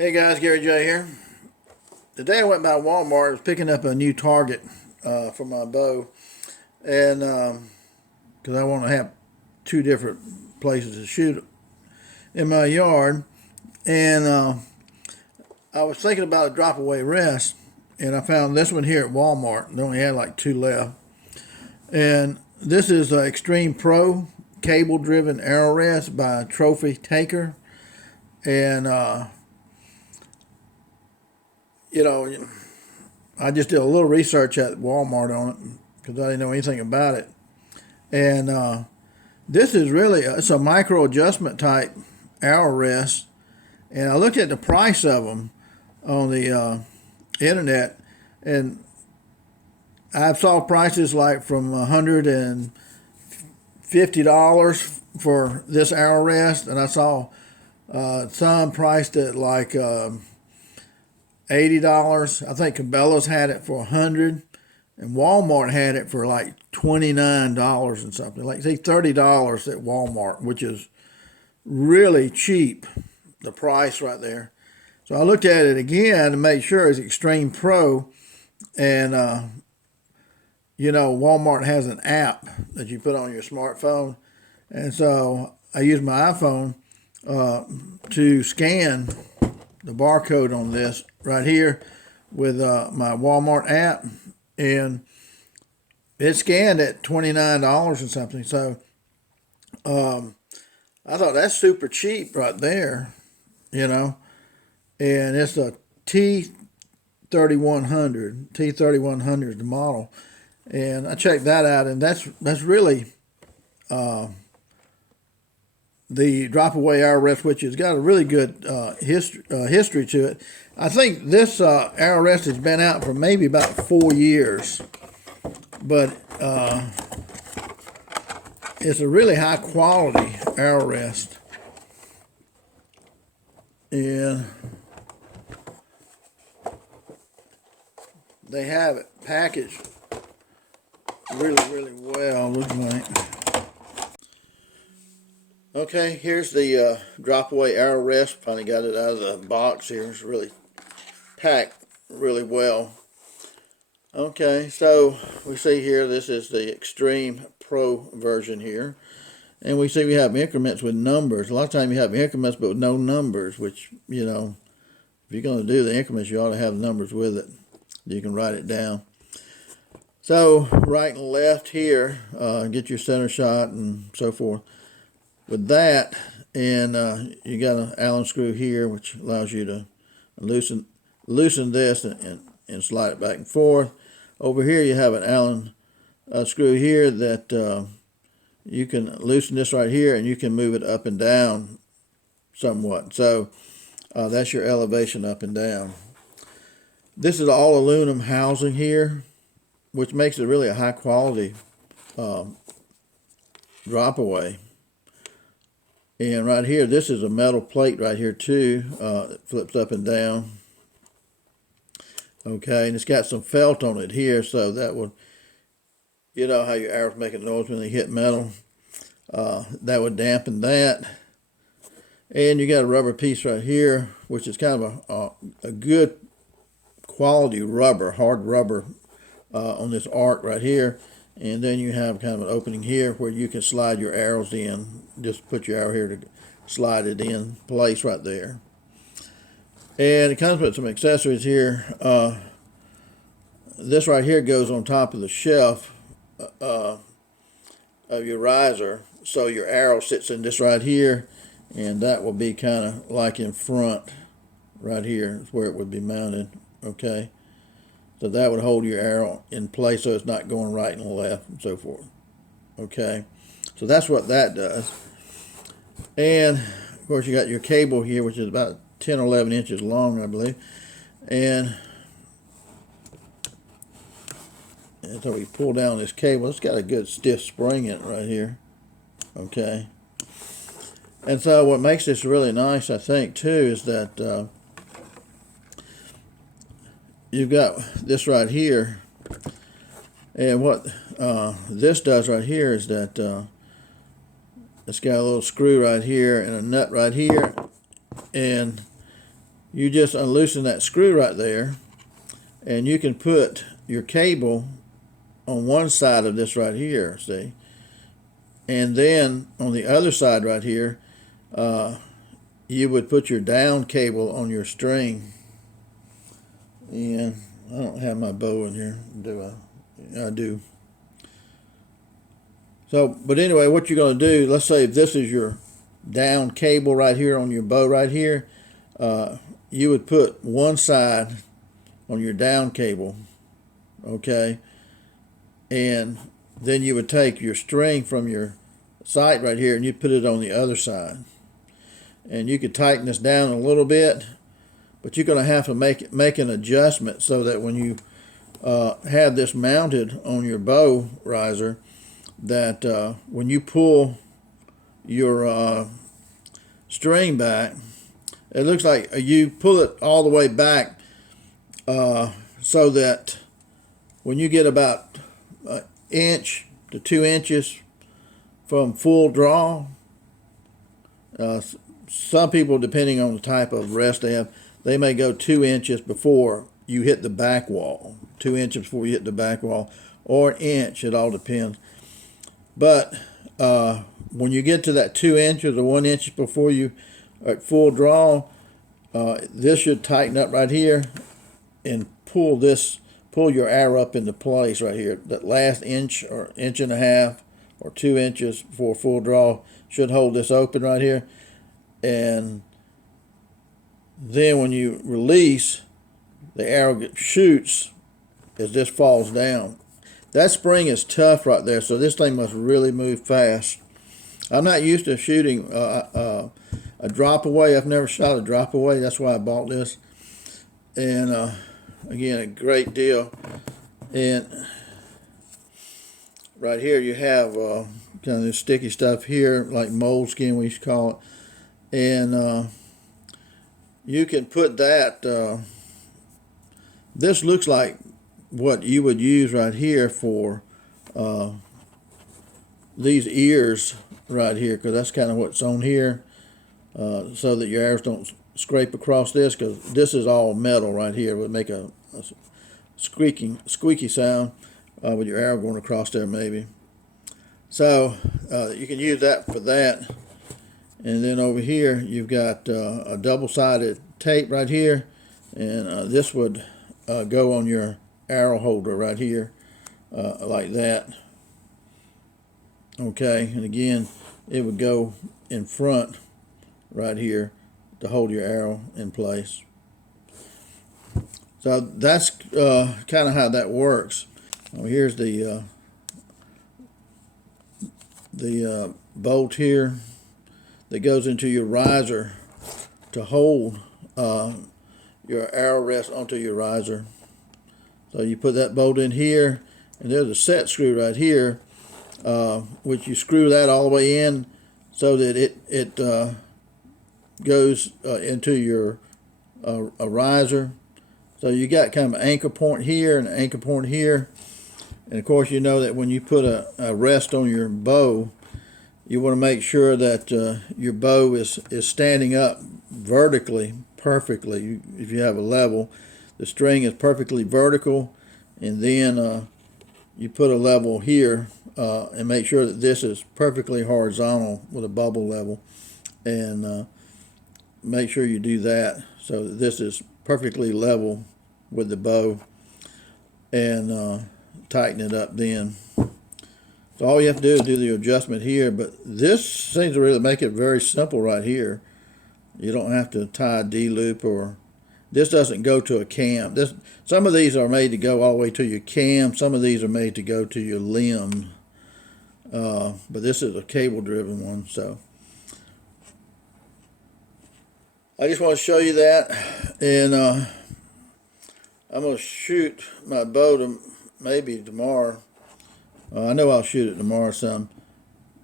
Hey guys, Gary J here. Today I went by Walmart. I was picking up a new target for my bow, and because I want to have two different places to shoot in my yard, and I was thinking about a drop away rest, and I found this one here at Walmart. They only had like two left, and this is Extreme Pro cable driven arrow rest by Trophy Taker, and I just did a little research at Walmart on it because I didn't know anything about it. And this is really, it's a micro adjustment type arrow rest. And I looked at the price of them on the internet, and I saw prices like from $150 for this arrow rest, and I saw some priced at like $80. I think Cabela's had it for $100, and Walmart had it for like $29 and something. Like say $30 at Walmart, which is really cheap. The price right there. So I looked at it again to make sure it's Extreme Pro, and Walmart has an app that you put on your smartphone, and so I used my iPhone to scan the barcode on this right here with my Walmart app, and it scanned at $29 and something. So I thought that's super cheap right there, and it's a T3100. T3100 is the model, and I checked that out, and that's really the drop away arrow rest, which has got a really good history to it. I think this arrow rest has been out for maybe about 4 years, but it's a really high quality arrow rest, and they have it packaged really well, looks like. Okay, here's the drop away arrow rest. Finally got it out of the box here. It's really packed really well. Okay, so we see here this is the Extreme Pro version here. And we see we have increments with numbers. A lot of times you have increments but with no numbers, which, if you're going to do the increments, you ought to have numbers with it. You can write it down. So right and left here, get your center shot and so forth. With that, and you got an Allen screw here, which allows you to loosen this and slide it back and forth. Over here, you have an Allen screw here that you can loosen this right here, and you can move it up and down somewhat. So that's your elevation up and down. This is all aluminum housing here, which makes it really a high quality drop away. And right here, this is a metal plate right here too. It flips up and down. Okay, and it's got some felt on it here, so that would, you know how your arrows make a noise when they hit metal. That would dampen that. And you got a rubber piece right here, which is kind of a good quality rubber, hard rubber on this arc right here. And then you have kind of an opening here where you can slide your arrows in. Just put your arrow here to slide it in place right there. And it comes with some accessories here. This right here goes on top of the shelf of your riser. So your arrow sits in this right here, and that will be kind of like in front right here is where it would be mounted. Okay. So that would hold your arrow in place so it's not going right and left and so forth. Okay, so that's what that does. And of course you got your cable here, which is about 10 or 11 inches long, I believe. And so we pull down this cable. It's got a good stiff spring in it right here. Okay. And so what makes this really nice, I think, too, is that you've got this right here, and what this does right here is that it's got a little screw right here and a nut right here, and you just unloosen that screw right there, and you can put your cable on one side of this right here, see? And then on the other side right here, you would put your down cable on your string. And I don't have my bow in here, do I? I do. So, but anyway, what you're going to do, let's say if this is your down cable right here on your bow right here, you would put one side on your down cable, okay? And then you would take your string from your sight right here and you put it on the other side. And you could tighten this down a little bit, but you're going to have to make an adjustment so that when you have this mounted on your bow riser, that when you pull your string back, it looks like you pull it all the way back so that when you get about an inch to 2 inches from full draw, some people, depending on the type of rest they have, they may go 2 inches before you hit the back wall, 2 inches before you hit the back wall, or an inch, it all depends. But when you get to that 2 inches or 1 inch before you are at full draw, this should tighten up right here and pull your arrow up into place right here. That last inch or inch and a half or 2 inches before full draw should hold this open right here. And then when you release, the arrow shoots as this falls down. That spring is tough right there, so this thing must really move fast. I'm not used to shooting a drop away. I've never shot a drop away. That's why I bought this. And again, a great deal. And right here you have kind of this sticky stuff here, like moleskin we used to call it. And you can put that, this looks like what you would use right here for these ears right here, because that's kind of what's on here, so that your arrows don't scrape across this, because this is all metal right here. It would make a squeaky sound with your arrow going across there maybe. So you can use that for that. And then over here you've got a double-sided tape right here, and this would go on your arrow holder right here, like that. Okay, and again, it would go in front right here to hold your arrow in place. So that's kind of how that works. Well, here's the bolt here that goes into your riser to hold your arrow rest onto your riser. So you put that bolt in here, and there's a set screw right here, which you screw that all the way in so that it goes into your a riser. So you got kind of an anchor point here and an anchor point here. And of course, you know that when you put a rest on your bow, you want to make sure that your bow is standing up vertically perfectly. If you have a level, the string is perfectly vertical, and then you put a level here and make sure that this is perfectly horizontal with a bubble level, and make sure you do that so that this is perfectly level with the bow, and tighten it up then. So all you have to do is do the adjustment here, but this seems to really make it very simple right here. You don't have to tie a D-loop, or this doesn't go to a cam. Some of these are made to go all the way to your cam. Some of these are made to go to your limb, but this is a cable-driven one. So I just want to show you that, and I'm going to shoot my bow maybe tomorrow. I know I'll shoot it tomorrow some.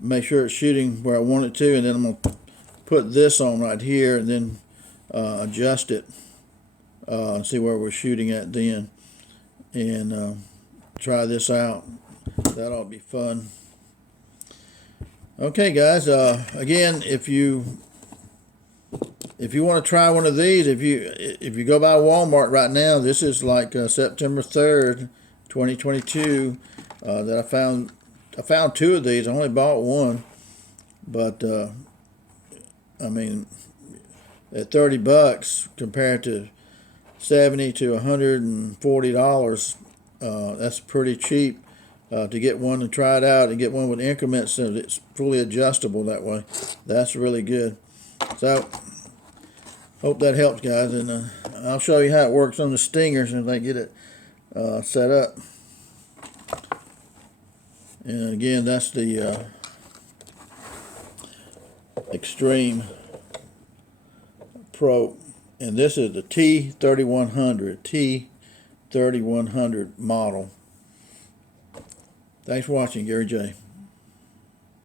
Make sure it's shooting where I want it to, and then I'm going to put this on right here and then adjust it, see where we're shooting at then, and try this out. That ought to be fun. Okay, guys, again, if you if you want to try one of these, if you go by Walmart right now, this is like September 3rd, 2022, that I found two of these. I only bought one, but I mean, at $30 compared to $70 to $140, that's pretty cheap to get one and try it out and get one with increments, so it's fully adjustable that way. That's really good. So hope that helps, guys, and I'll show you how it works on the Stingers and they get it set up. And again, that's the Extreme Pro, and this is the T3100 model. Thanks for watching, Gary J.